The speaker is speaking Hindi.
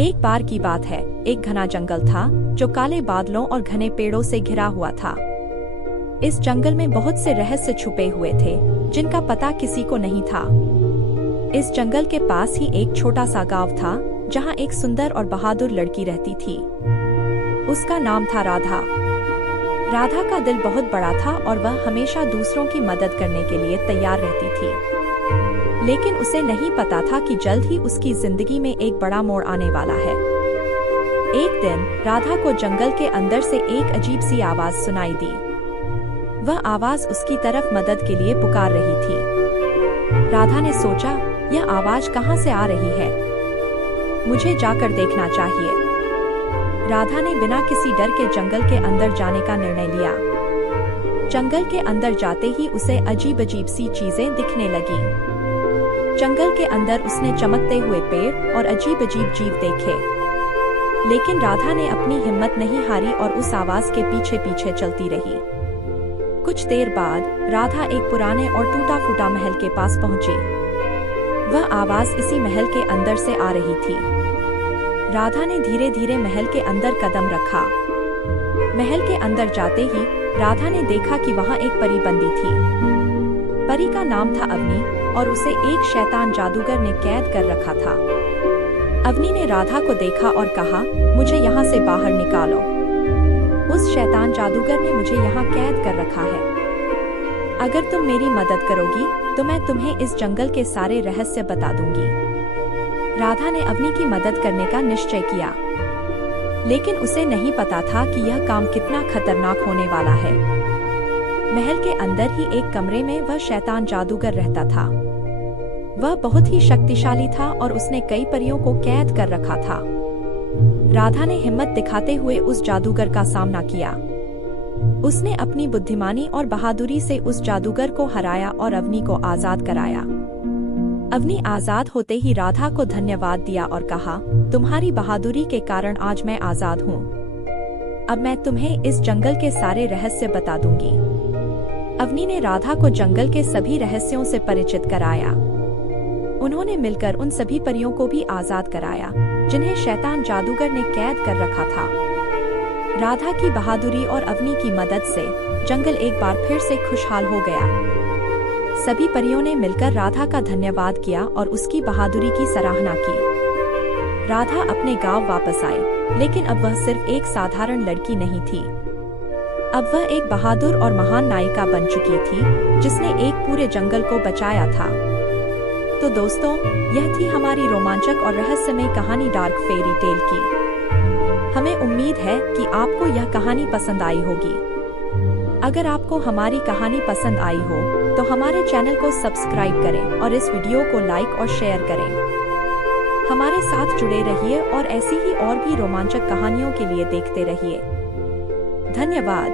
एक बार की बात है, एक घना जंगल था जो काले बादलों और घने पेड़ों से घिरा हुआ था। इस जंगल में बहुत से रहस्य छुपे हुए थे जिनका पता किसी को नहीं था। इस जंगल के पास ही एक छोटा सा गांव था जहां एक सुंदर और बहादुर लड़की रहती थी। उसका नाम था राधा। राधा का दिल बहुत बड़ा था और वह हमेशा दूसरों की मदद करने के लिए तैयार रहती थी। लेकिन उसे नहीं पता था कि जल्द ही उसकी जिंदगी में एक बड़ा मोड़ आने वाला है। एक दिन राधा को जंगल के अंदर से एक अजीब सी आवाज सुनाई दी। वह आवाज उसकी तरफ मदद के लिए पुकार रही थी। राधा ने सोचा, यह आवाज कहाँ से आ रही है? मुझे जाकर देखना चाहिए। राधा ने बिना किसी डर के जंगल के अंदर जाने का निर्णय लिया। जंगल के अंदर जाते ही उसे अजीब अजीब सी चीजें दिखने लगी। जंगल के अंदर उसने चमकते हुए पेड़ और अजीब अजीब जीव देखे। लेकिन राधा ने अपनी हिम्मत नहीं हारी और उस आवाज के पीछे पीछे चलती रही। कुछ देर बाद राधा एक पुराने और टूटा फूटा महल के पास पहुंची। वह आवाज इसी महल के अंदर से आ रही थी। राधा ने धीरे धीरे महल के अंदर कदम रखा। महल के अंदर जाते ही राधा ने देखा कि वहां एक परी बंदी थी। परी का नाम था अवनी और उसे एक शैतान जादूगर ने कैद कर रखा था। अवनी ने राधा को देखा और कहा, मुझे यहाँ से बाहर निकालो। उस शैतान जादूगर ने मुझे यहाँ कैद कर रखा है। अगर तुम मेरी मदद करोगी तो मैं तुम्हें इस जंगल के सारे रहस्य बता दूंगी। राधा ने अवनी की मदद करने का निश्चय किया, लेकिन उसे नहीं पता था कि यह काम कितना खतरनाक होने वाला है। महल के अंदर ही एक कमरे में वह शैतान जादूगर रहता था। वह बहुत ही शक्तिशाली था और उसने कई परियों को कैद कर रखा था। राधा ने हिम्मत दिखाते हुए उस जादूगर का सामना किया। उसने अपनी बुद्धिमानी और बहादुरी से उस जादूगर को हराया और अवनी को आजाद कराया। अवनी आजाद होते ही राधा को धन्यवाद दिया और कहा, तुम्हारी बहादुरी के कारण आज मैं आजाद हूँ। अब मैं तुम्हें इस जंगल के सारे रहस्य बता दूंगी। अवनी ने राधा को जंगल के सभी रहस्यों से परिचित कराया। उन्होंने मिलकर उन सभी परियों को भी आजाद कराया जिन्हें शैतान जादूगर ने कैद कर रखा था। राधा की बहादुरी और अवनी की मदद से जंगल एक बार फिर से खुशहाल हो गया। सभी परियों ने मिलकर राधा का धन्यवाद किया और उसकी बहादुरी की सराहना की। राधा अपने गांव वापस आई, लेकिन अब वह सिर्फ एक साधारण लड़की नहीं थी। अब वह एक बहादुर और महान नायिका बन चुकी थी जिसने एक पूरे जंगल को बचाया था। तो दोस्तों, यह थी हमारी रोमांचक और रहस्यमय कहानी डार्क फेरी टेल की। हमें उम्मीद है कि आपको यह कहानी पसंद आई होगी। अगर आपको हमारी कहानी पसंद आई हो तो हमारे चैनल को सब्सक्राइब करें और इस वीडियो को लाइक और शेयर करें। हमारे साथ जुड़े रहिए और ऐसी ही और भी रोमांचक कहानियों के लिए देखते रहिए। धन्यवाद।